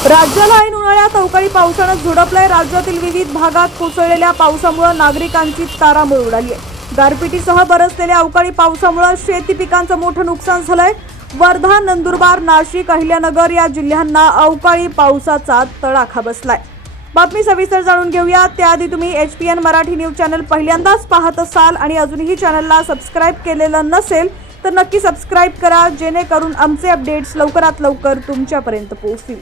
राज्याला ऐन उन्हाळ्यात अवकाळी पावसानं झोडपलंय। राज्यातील विविध भागात कोसळलेल्या पावसामुळे नागरिकांची तारांबळ उडाली आहे। गारपिटीसह बरसलेल्या अवकाळी पावसामुळे शेती पिकांचं मोठं नुकसान झालंय। वर्धा, नंदुरबार, नाशिक, अहिल्यानगर या जिल्ह्यांना अवकाळी पावसाचा तडाखा बसलाय। बातमी सविस्तर जाणून घेऊया। त्याआधी तुम्ही HPN मराठी न्यूज चॅनल पहिल्यांदाच पाहत असाल आणि अजूनही चॅनलला सबस्क्राइब केलेलं नसेल तर नक्की सबस्क्राइब करा, जेणेकरून आमचे अपडेट्स लवकरात लवकर तुमच्यापर्यंत पोहोचतील।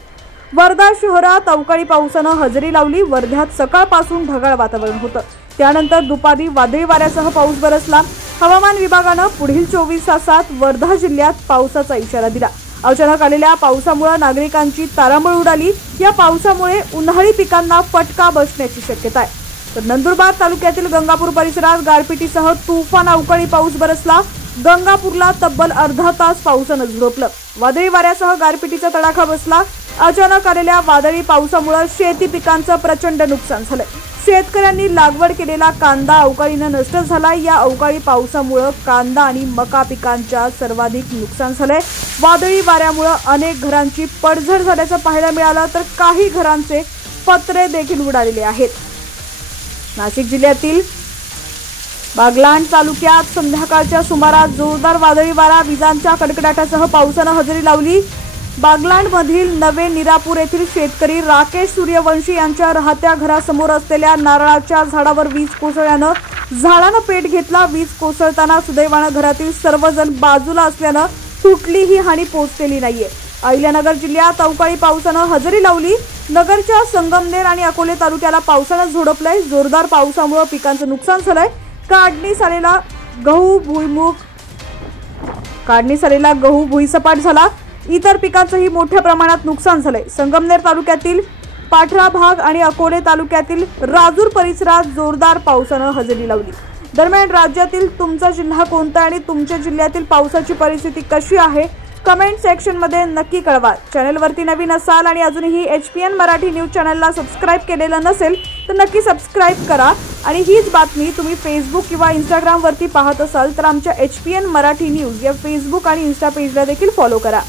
वर्धा शहरात अवकाळी पावसानं हजेरी लावली। वर्ध्यात सकाळपासून ढगाळ वातावरण होतं, त्यानंतर दुपारी वादळी वाऱ्यासह पाऊस बरसला। हवामान विभागानं पुढील 24 तासात वर्धा जिल्ह्यात पावसाचा इशारा दिला। अचानक आलेल्या पावसामुळे नागरिकांची तारांबळ उडाली। या पावसामुळे उन्हाळी पिकांना फटका बसण्याची शक्यता आहे। तर नंदुरबार तालुक्यातील गंगापूर परिसरात गारपिटीसह तुफान अवकाळी पाऊस बरसला। गंगापूरला तब्बल अर्धा तास पावसानं झोडपलं। वादळी वाऱ्यासह गारपिटीचा तडाखा बसला। अचानक आलेल्या वादळी पावसामुळे शेती पिकांचं प्रचंड नुकसान झालंय। शेतकऱ्यांनी लागवड केलेला कांदा अवकाळीनं नष्ट झाला। या अवकाळी पावसामुळे कांदा आणि मका पिकांच्या सर्वाधिक नुकसान झालंय। वादळी वाऱ्यामुळे अनेक घरांची पडझड झाल्याचं पाहायला मिळालं, तर काही घरांचे पत्रे देखील उडालेले आहेत। नाशिक जिल्ह्यातील बागलाण तालुक्यात संध्याकाळच्या सुमारास जोरदार वादळी वारा, विजांच्या कडकडाटासह पावसानं हजेरी लावली। बागलाणमधील नवे निरापूर येथील शेतकरी राकेश सूर्यवंशी यांच्या राहत्या घरासमोर असलेल्या नारळाच्या झाडावर वीज कोसळल्यानं झाडानं पेट घेतला। वीज कोसळताना सुदैवानं घरातील सर्वजण बाजूला असल्यानं कुठलीही हानी पोहोचलेली नाहीये। अहिल्यानगर जिल्ह्यात अवकाळी पावसानं हजेरी लावली। नगरच्या संगमनेर आणि अकोले तालुक्याला पावसानं झोडपलंय। जोरदार पावसामुळे पिकांचं नुकसान झालंय। काढणीस आलेला गहू भुईसपाट झाला। इतर पिकांचंही मोठ्या प्रमाणात नुकसान झालंय। संगमनेर तालुक्यातील पाठरा भाग आणि अकोले तालुक्यातील राजूर परिसरात जोरदार पावसानं हजेरी लावली। दरम्यान राज्यातील तुमचा जिल्हा कोणता आणि तुमच्या जिल्ह्यातील पावसाची परिस्थिती कशी आहे कमेंट सेक्शन मध्ये नक्की कळवा। चॅनलवरती नवीन असाल आणि अजूनही HPN मराठी न्यूज चॅनलला सबस्क्राइब केलेलं नसेल तर नक्की सबस्क्राइब करा। आणि हीच बातमी तुम्ही फेसबुक किंवा इंस्टाग्राम वरती पाहत असाल तर आमच्या HPN मराठी न्यूज या फेसबुक आणि इंस्टा पेजला देखील फॉलो करा।